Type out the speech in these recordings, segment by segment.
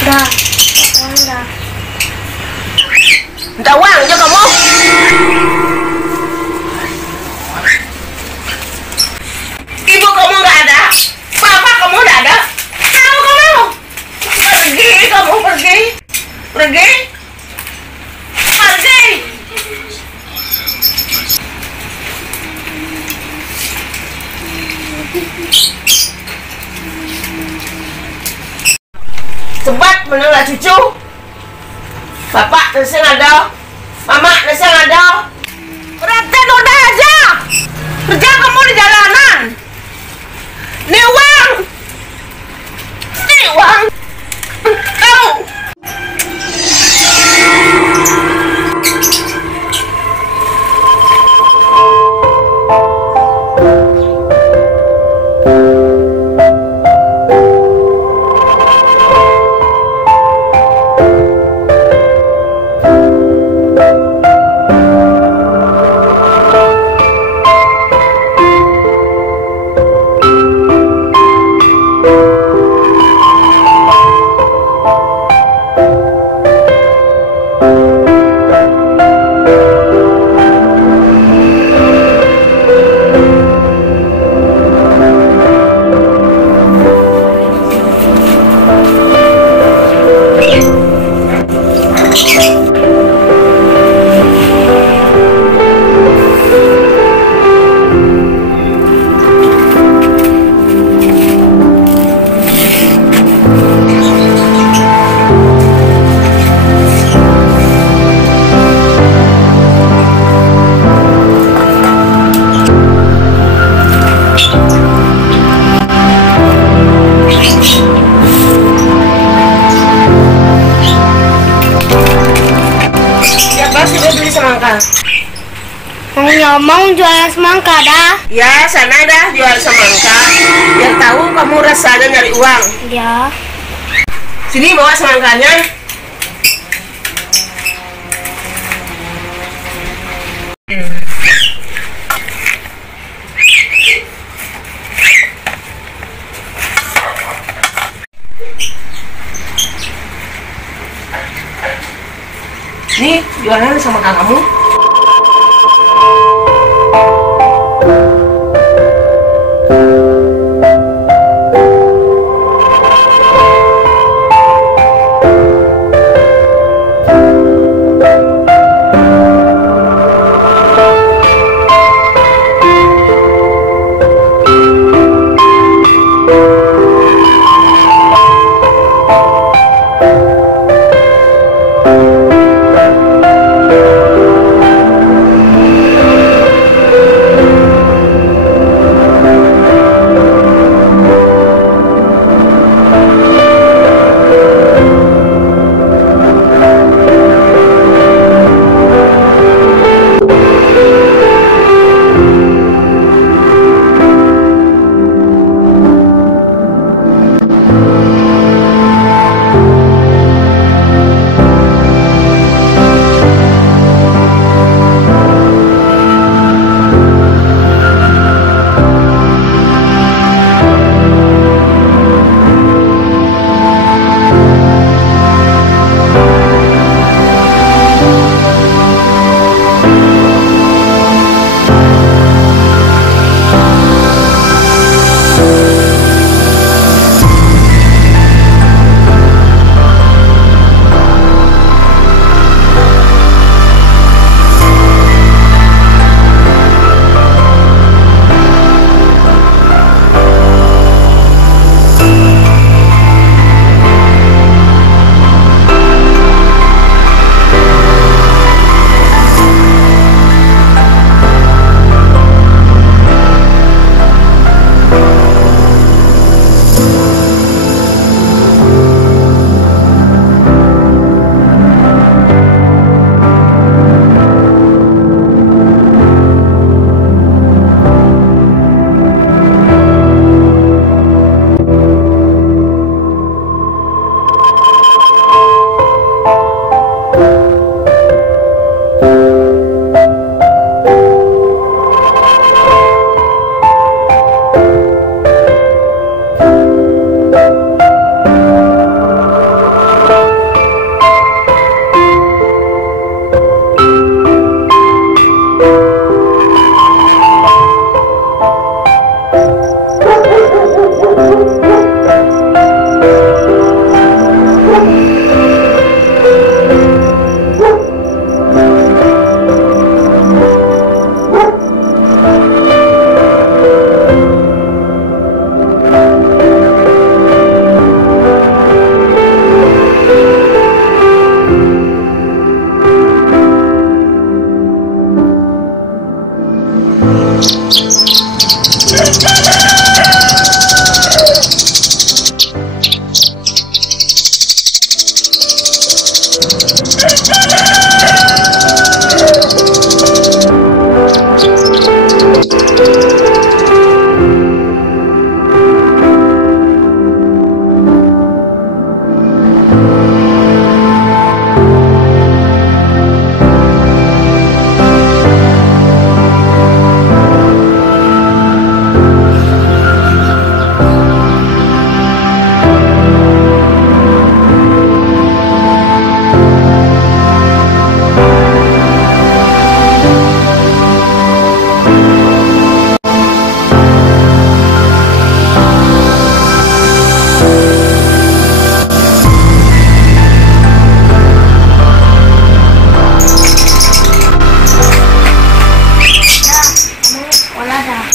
Dah, uang dah. Minta uang aja kamu. Ibu kamu nggak ada, papa kamu nggak ada. Kamu pergi, kamu pergi, pergi. Cepat menolak cucu. Bapak nasi ada, mama nasi ada. Berarti udah aja. Kerja kamu di jalanan. Nih uang. Nih uang. Kamu. Mau jualan semangka dah. Ya, sana dah jual semangka. Biar tahu kamu rasanya nyari uang. Ya. Sini bawa semangkanya. Nih, jualan sama kamu.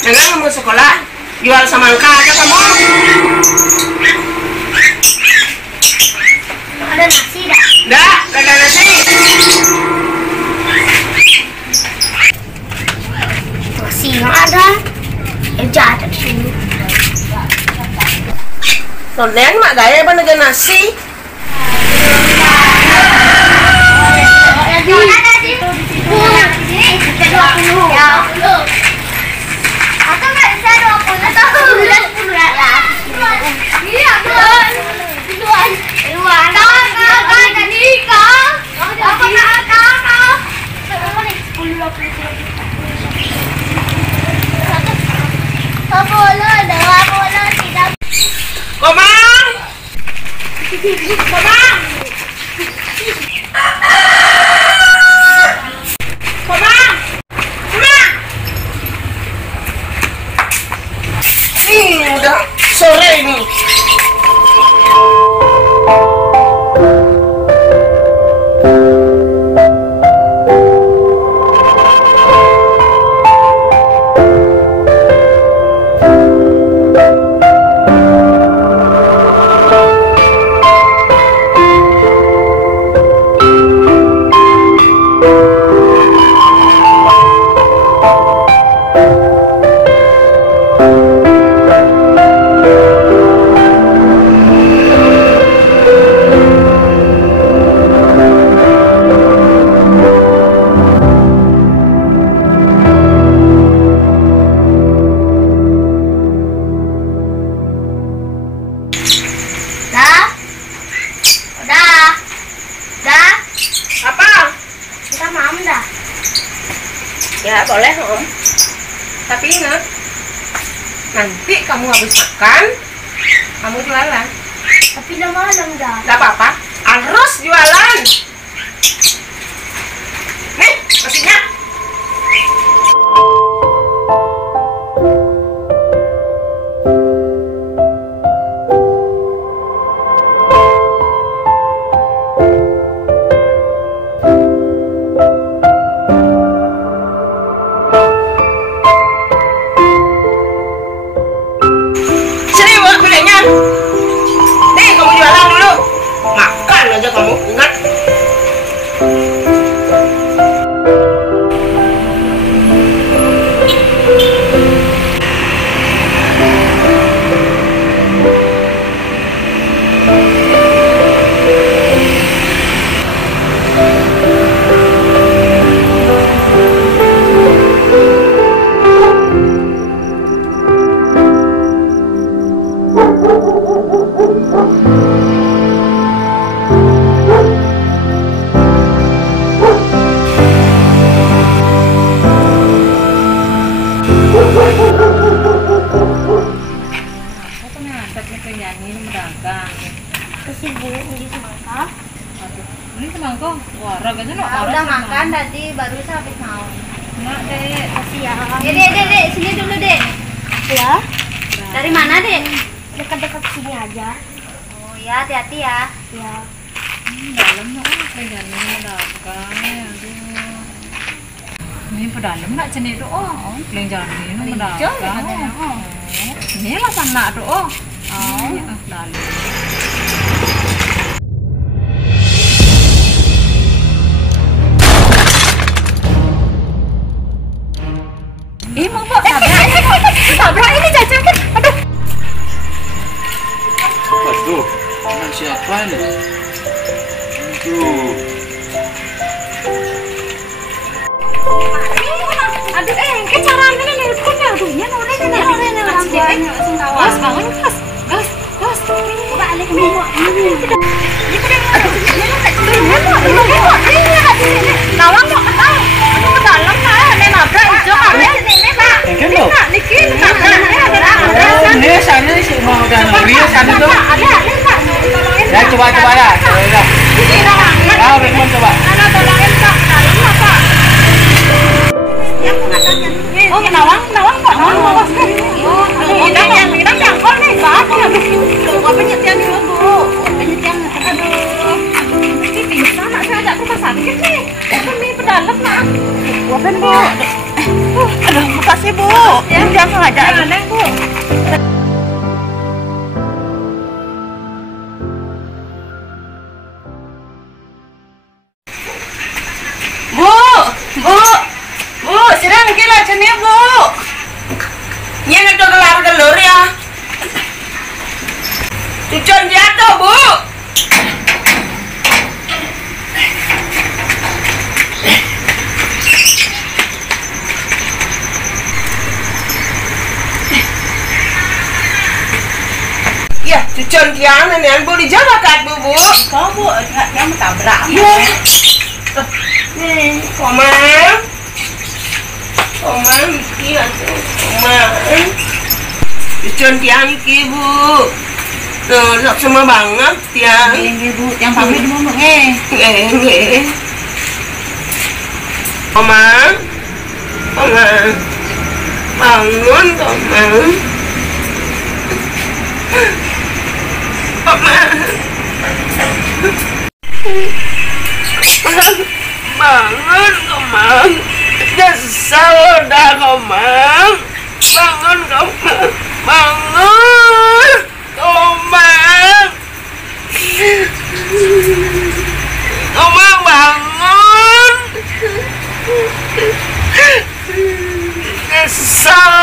Jangan kamu sekolah jual semangka aja kamu. Ada nasi dah. Dah, ada nasi. Nasi yang ada. Ada di sini. Soalnya mak gaya apa negara nasi? Komang! Komang! Komang! Komang! Udah sore ini. Ya boleh Om. Tapi ingat, nanti kamu habis makan, kamu jualan. Tapi udah malam dah. Gak apa-apa, harus jualan. Nih, nasinya. Nih kamu jualan dulu. Makan aja kamu, ingat. Ini semangka, wah raganya no. Udah makan tadi baru habis mau. Nak dek, Kasih ya. Dek, sini dulu, Dek. Ya. Dari mana, Dek? Dekat-dekat sini aja. Oh ya, hati-hati ya. Ya. dalam no, kayaknya dagang. Aduh. Ini pedalam nak cendek tu oh, kelenjar ni no dagang. Oh. Ini lah sana tu oh. Oh, dalam. Mau Pak, tabrak ini Caca kan. Aduh. Waduh, dengan siapa ini? Aduh, ke caranya nih neruknya, aduh, ya nolnya nih, gas, bangun, gas, balik nih, nawang mau ke dalam, nih nabrak hijau kalian, Ini sana sih mau udah nuri sana tuh. Ya coba ya. Ya Raymond coba. tolongin Pak, dalam lah Pak. Oh, nawang kok, nawang. Oh, kita jangkau nih, Pak. Aduh, penyetian dulu, Bu. Penyetian, aduh. Ini pingsan, nak saya ajak ke rumah sakit nih. Ini pedalam, nak. Wapen, Bu. Aduh, makasih Bu. Jangan ngajak Neng, Bu. Bu, sedang kira jenis Bu. Yang itu gelar-gelur ya. Cucun jatuh Bu. Ya, cucun kian nenek Bu dijaga kat Bu. Kau, Bu, yang tabrak. Omang, iya tuh, Omang. Cucun tiang iki Bu. Tuh, sama banget tiang. Nggih, Bu, yang pamit di mana? Nggih. Omang, bangun, Omang. Bangun, Omang. Nyesel udah, Omang. Bangun, Omang. Bangun, Omang. Omang, bangun. Nyesel